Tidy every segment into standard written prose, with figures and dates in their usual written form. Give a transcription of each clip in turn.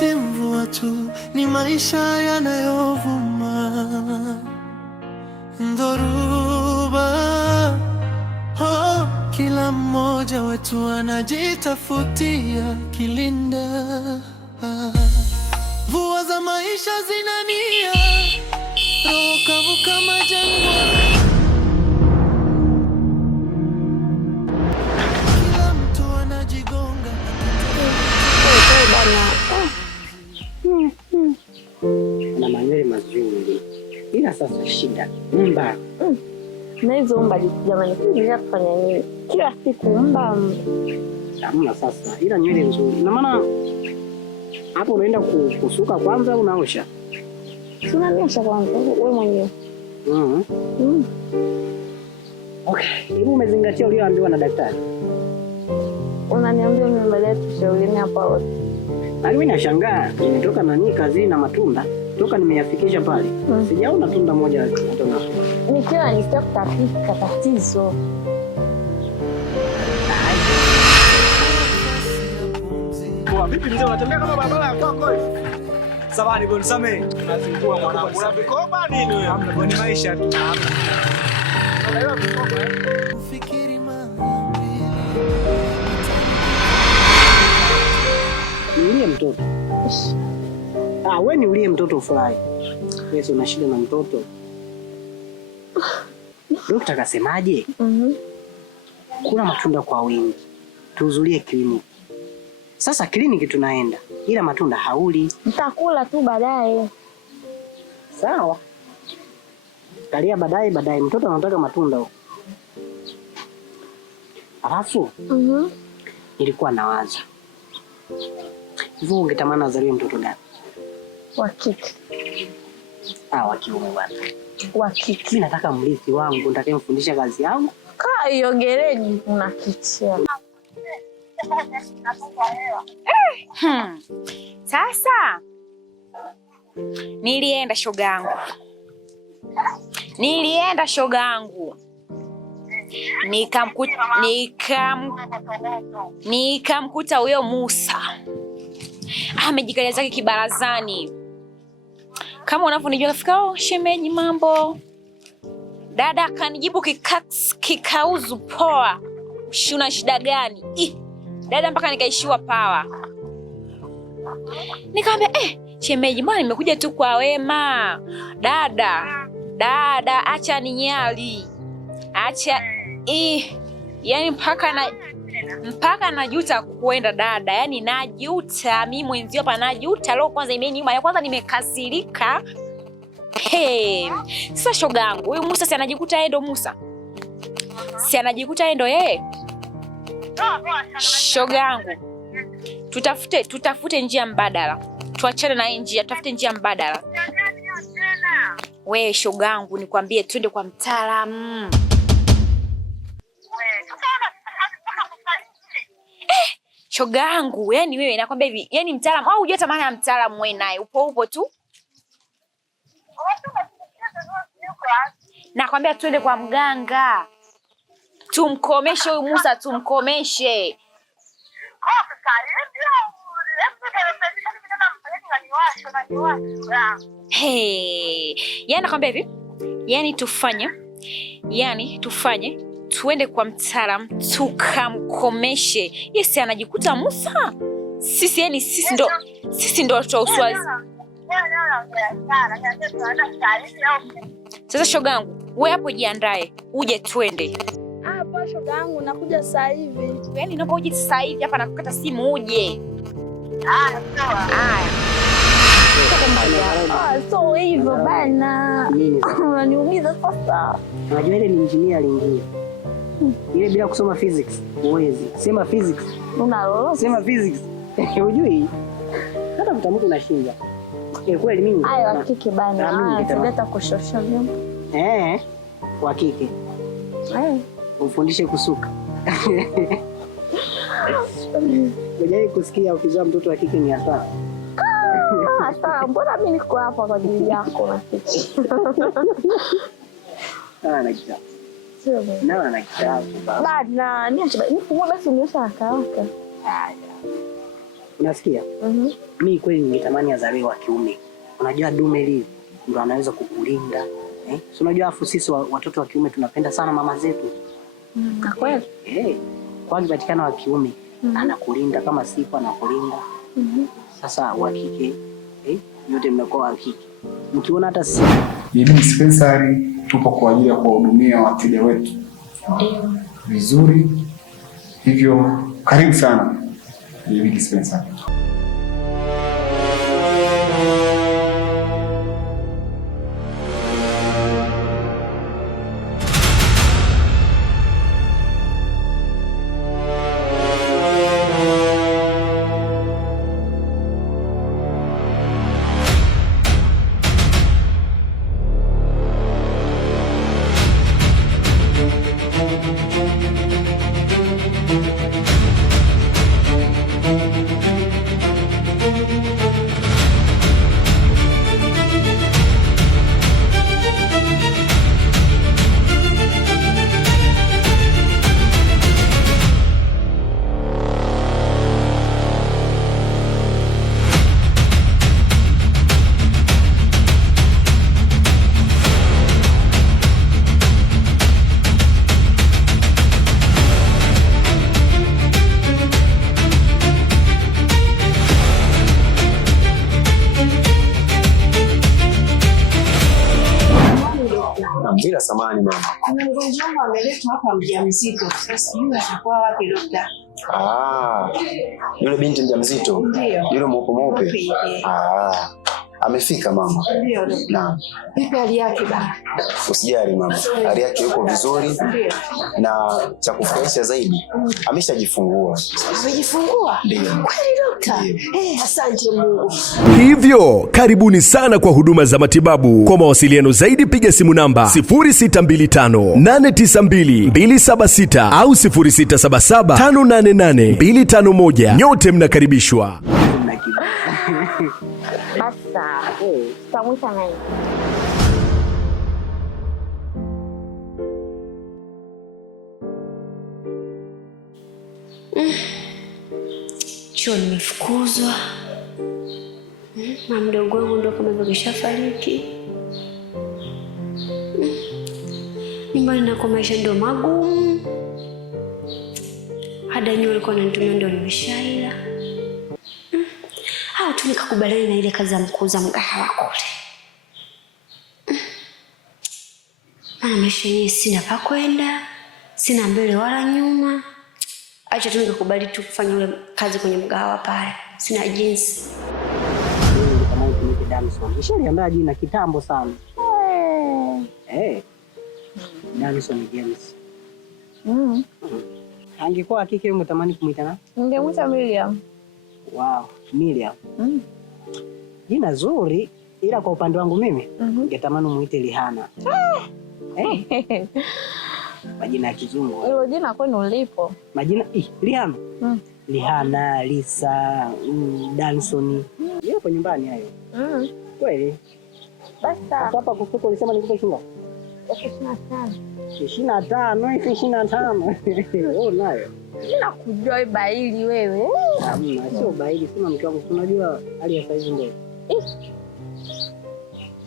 si mvua tu, ni maisha yanayovuma. Dhoruba, oh, kila mmoja wetu anajitafutia kilinda. Mvua za maisha zinania, roho kavu kama jangwa. Kila mtu anajigonga. Na manywele mazuri. Ila sasa shida mba. Na hizo mba jamani, kuja kufanya nini? Kila siku mba. Hamna sasa. Ila nywele nzuri. Na maana hapo unaenda kusuka kwanza au unaosha? Tunaniosha kwanza wewe mwenyewe. Okay. Hivi umezingatia ulioambiwa na daktari? Unaniambia mimi baadaye tushauriane hapa wote. Na mimi nashangaa, nimetoka nani kazi na matunda. Toka nimeyafikisha pale. Sijaona tunda moja hata na. Nikiwa nisikia kutapika tatizo. Kwa vipi mzee, unatembea kama barabara ya kwako hivi? Samahani bwana, nisamee. Tunazungua mwanangu. Una vikoba nini wewe? Hamna bwana, maisha tu. Unaelewa vikoba eh? Ufikiri mambi. Niulie mtoto. Wewe niulie mtoto ufurahi. Wewe una shida na mtoto. Daktari akasemaje? Kula matunda kwa wingi. Tuhudhurie kliniki. Sasa kliniki tunaenda, ila matunda hauli. Nitakula tu baadaye. Sawa. Kalia baadaye mtoto anataka matunda huko. Alafu nilikuwa nawaza. Hivyo ungetamani azaliwe mtoto gani? Wa kike. Wa kiume bwana. Wa kike. Mimi nataka mrithi wangu nitakayemfundisha kazi yangu. Kaa hiyo gereji una kichea. Sasa nilienda shogangu nikamkuta huyo Musa amejikalia zake kibarazani kama unavyonijua. Kafika, shemeji mambo. Dada akanijibu kikauzu poa. Una shida gani? Dada mpaka nikaishiwa pawa. Nikamwambia shemeji, mbona nimekuja tu kwa wema. Dada acha ninyali. Acha yani mpaka najuta kwenda dada. Yani najuta mimi mwenzio hapa, najuta leo. Kwanza imeniuma, ya kwanza nimekasirika. Sasa shogangu, huyu Musa si anajikuta yeye ndo Musa. Si anajikuta yeye ndo yeye. Shogangu, tutafute njia mbadala. Tuachane na hii njia, tutafute njia mbadala. We shogangu, nikwambie twende kwa mtaalamu. Shogangu, yani wewe nakwambia hivi, yani mtaalamu au hujui hata maana ya mtaalamu wewe naye upo tu. Nakwambia twende kwa mganga. Tumkomeshe huyu Musa, tumkomeshe. Yani nakwambia hivi, tufanye tuende kwa mtaalamu tukamkomeshe. Yesi anajikuta Musa. Sisi ndo watu wa uswazi. Sasa shogangu, wewe hapo jiandae, uje twende. Hapo shogangu, nakuja sasa hivi. Yaani naomba uje sasa hivi hapa, nakukata simu uje. So hivyo bana. Unaniumiza sasa. Unajua ile ni engineering. Ile bila kusoma physics, huwezi. Sema physics. Unalolo. Sema physics. Hujui? Hata mtamko unashinda. Kweli mimi. Wa kike bana. Sijata kushosha vyombo. Wa kike. Umfundishe kusuka. Unajai kusikia ukizaa mtoto wa kike ni hasara. Sasa mbona mimi niko hapa kwa ajili yako na kitu. Nakita. Sio bwana. Na nakita. Bana, niache basi uniosha haraka. Unasikia? Mimi kweli ningetamani azaliwe wa kiume. Unajua dume lile ndo anaweza kukulinda. Si unajua afu sisi watoto wa kiume tunapenda sana mama zetu. Na kweli? Kwa akipatikana wa kiume anakulinda kama sipo anakulinda. Sasa wa kike yote mmekuwa wa kike. Mkiona hata si Bibi Dispensary tupo kwa ajili ya kuwahudumia wateja wetu. Ndio. Vizuri. Hivyo karibu sana Bibi Dispensary. Bila samani mama. Kuna mgonjwa wangu ameletwa hapa mjamzito. Sasa yule atakuwa wapi dokta? Yule binti mjamzito. Ndio. Yule mweupe. Amefika mama. Ndio dokta. Naam. Vipi hali yake bana? Usijali mama. Hali yake yuko vizuri. Ndio. Na cha kufurahisha zaidi, ameshajifungua. Amejifungua? Ndio. Kweli dokta? Asante Mungu. Hivyo, karibuni sana kwa huduma za matibabu. Kwa mawasiliano zaidi piga simu namba 0625-892-276 au 0677-588-251. Nyote mnakaribishwa. Basta. Tutamwita nani? Chuo nimefukuzwa. Na mdogo wangu ndo kama hivyo kishafariki. Nyumbani nako maisha ndo magumu. Hada nyo alikuwa ananitumia ndo nimeshaila. Tu nikakubaliana na ile kazi ya mkuuza mgahawa kule. Maana maisha yenyewe sina pa kwenda, sina mbele wala nyuma. Acha tu nikakubali tu kufanya ile kazi kwenye mgahawa pale. Sina jinsi. kama hivi Danson. Nishaliandaa jina kitambo sana. Danson James. Angekuwa kike ungetamani kumuita na? Ningemuita Miriam. Wow, Miriam. Jina zuri, ila kwa upande wangu mimi ningetamani muite Lihana. Majina ya kizungu. Hilo jina kwenu lipo? Majina Lihana. Lihana, Lisa, Danson. Yapo nyumbani hayo. Kweli? Basta. Hapa kufuko ulisema nikupe shingo? 25. 25. Oh, nayo. Nina kujua baili wewe. Hamna, sio baili, sema mke wangu unajua hali ya saizi ndio.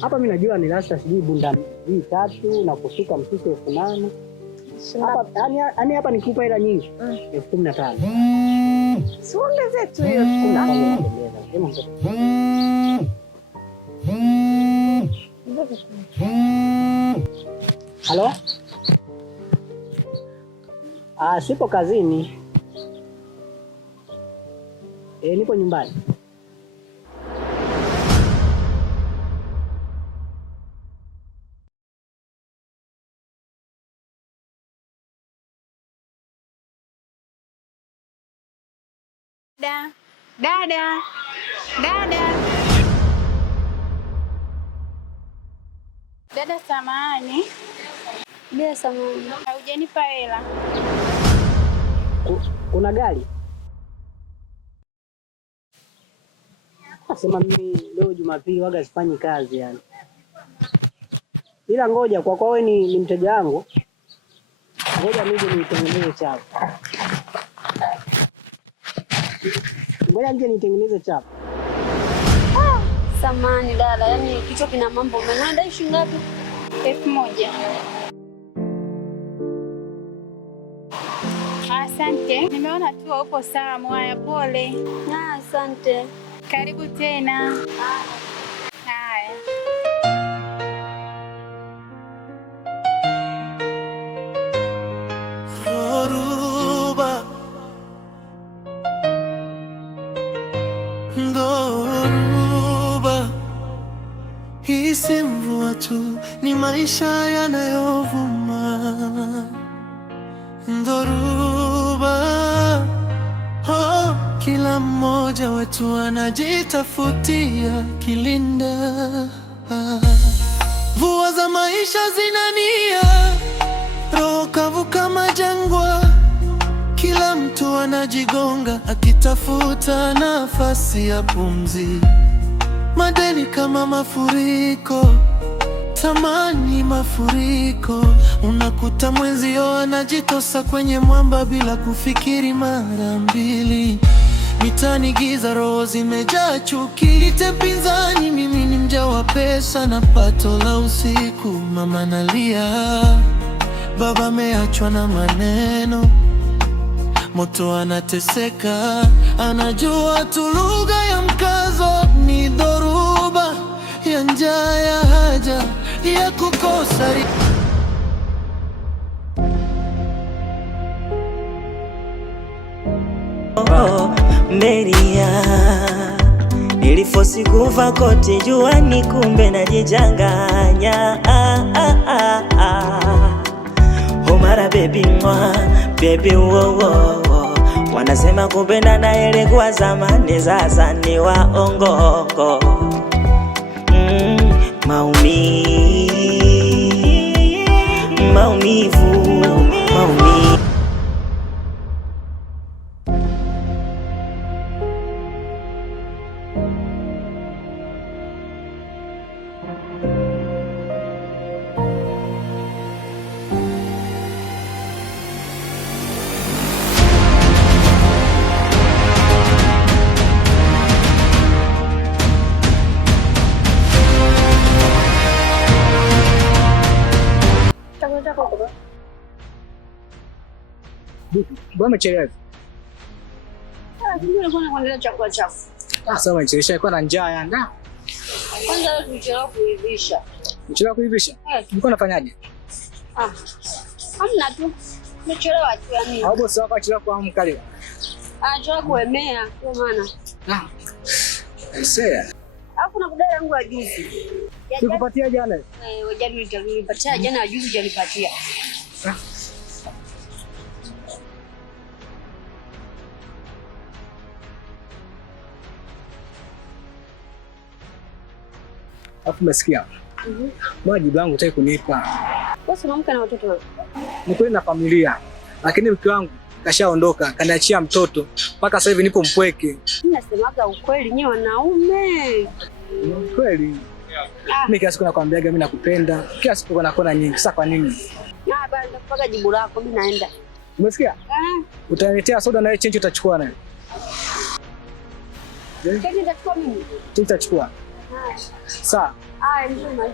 Hapa mimi najua ni lasta sijui bunda 3 na kusuka msuko 8,000. Hapa yani hapa nikupa hela nyingi. 15,000. Siongeze tu hiyo 15,000. Halo? Sipo kazini. Nipo nyumbani. Dada. Dada samahani. Bila samahani. Haujanipa hela. Kuna gari? Nasema mimi leo Jumapili waga sifanyi kazi yani. Ila ngoja kwa wewe ni mteja wangu. Ngoja nije nitengeneze chako. Ngoja nje nitengeneze chapa. Samani dada, yani kichwa kina mambo mengi. Unadai shilingi ngapi? 1000. Asante. Nimeona tu upo sawa Mwaya, pole. Asante. Karibu tena. Haya. Dhoruba, dhoruba, hii si mvua tu, ni maisha yanayovuma. Dhoruba, oh, kila mmoja wetu anajitafutia kilinda. Mvua za maisha zinania, roho kavu kama jangwa. Kila mtu anajigonga akitafuta nafasi ya pumzi. Madeni kama mafuriko, tamani mafuriko. Unakuta mwenzio anajitosa kwenye mwamba bila kufikiri mara mbili. Mitani giza, roho zimejaa chuki. Ite pinzani, mimi ni mja wa pesa na pato la usiku. Mama nalia, baba ameachwa na maneno. Moto anateseka, anajua tu lugha ya mkazo. Ni dhoruba ya njaa, ya haja, ya kukosa. Meria, nilifosi kuva koti juani, kumbe najichanganya. Homara baby mwa, baby wo wo. Wanasema kupenda na ile kwa zamani, sasa ni waongo. Maumivu. Mbona umechelewa? Ndio nilikuwa nakuandalia chakula chako. Sasa umechelewesha, nilikuwa na njaa ya nda. Kwanza leo tulichelewa kuivisha. Umechelewa kuivisha? Ulikuwa unafanyaje? Hamna tu. Nimechelewa tu yani. Au bosi wako achelewa kuamka leo? Achelewa kuemea kwa maana. Sasa. Alafu na kudai yangu ya juzi. Sikupatia jana. Jana nilipatia, jana ya juzi hujanipatia. Alafu umesikia? Majibu yangu hutaki kunipa. Wewe unamka na watoto wewe? Ni kweli na familia, lakini mke wangu kashaondoka, kaniachia mtoto. Mpaka sasa hivi nipo mpweke. Mimi nasemaga ukweli, nyewe wanaume. Kweli. Mimi kila siku nakwambiaga mimi nakupenda. Kila siku nakuona nyingi. Sasa kwa nini? Basi nitakupaga jibu lako, mimi naenda. Umesikia? Utaniletea soda na change utachukua nayo. Change utachukua mimi? Change utachukua. Sawa. Ndio mali.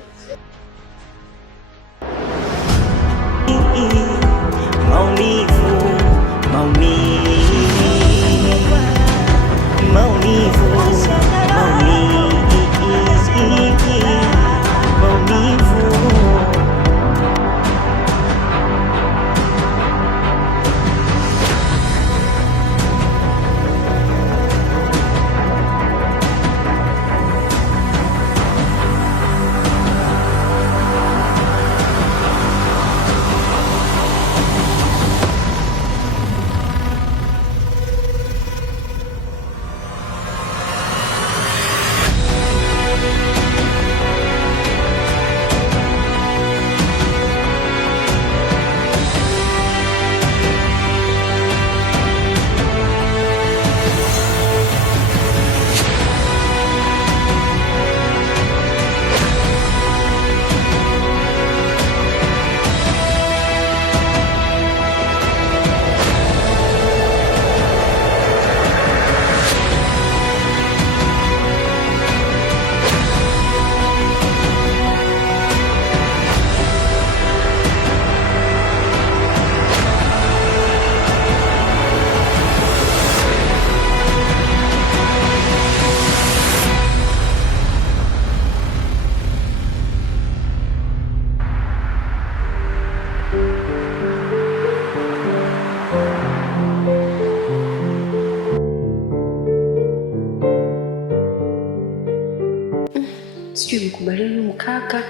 Sijui mkubalia huyu mkaka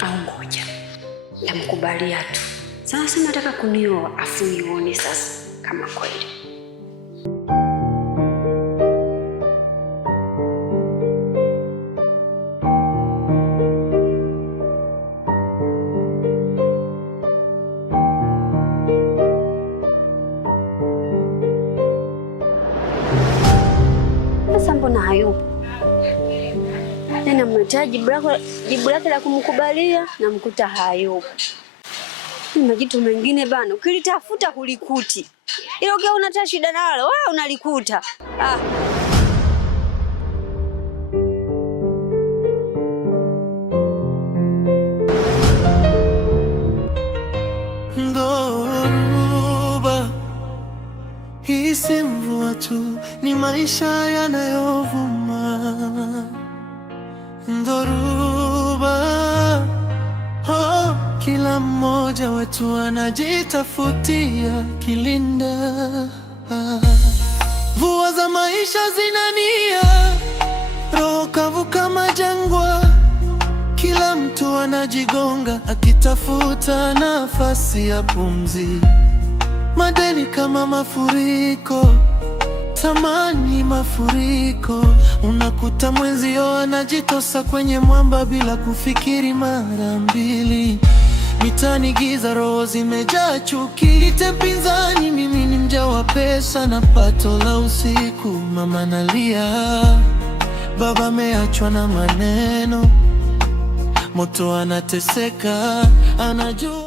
au ngoja. Tamkubalia tu. Sasa nataka kunioa afu nione sasa kama kweli. Sasa mbona hayupo? Tena mmetaa jibu lake la kumkubalia na mkuta hayupo. Na kitu mengine bana, ukilitafuta hulikuti. Ila ukiwa unataka shida nalo, wewe unalikuta. Dhoruba, hii si mvua tu, ni maisha yanayovuma. Dhoruba, kila mmoja wetu anajitafutia kilinda. Mvua za maisha zinania, roho kavu kama jangwa. Kila mtu anajigonga akitafuta nafasi ya pumzi. Madeni kama mafuriko, tamani mafuriko. Unakuta mwenzio anajitosa kwenye mwamba bila kufikiri mara mbili. Mitani giza, roho zimejaa chuki. Ite pinzani, mimi ni mja wa pesa na pato la usiku. Mama nalia, baba ameachwa na maneno. Moto anateseka, anajua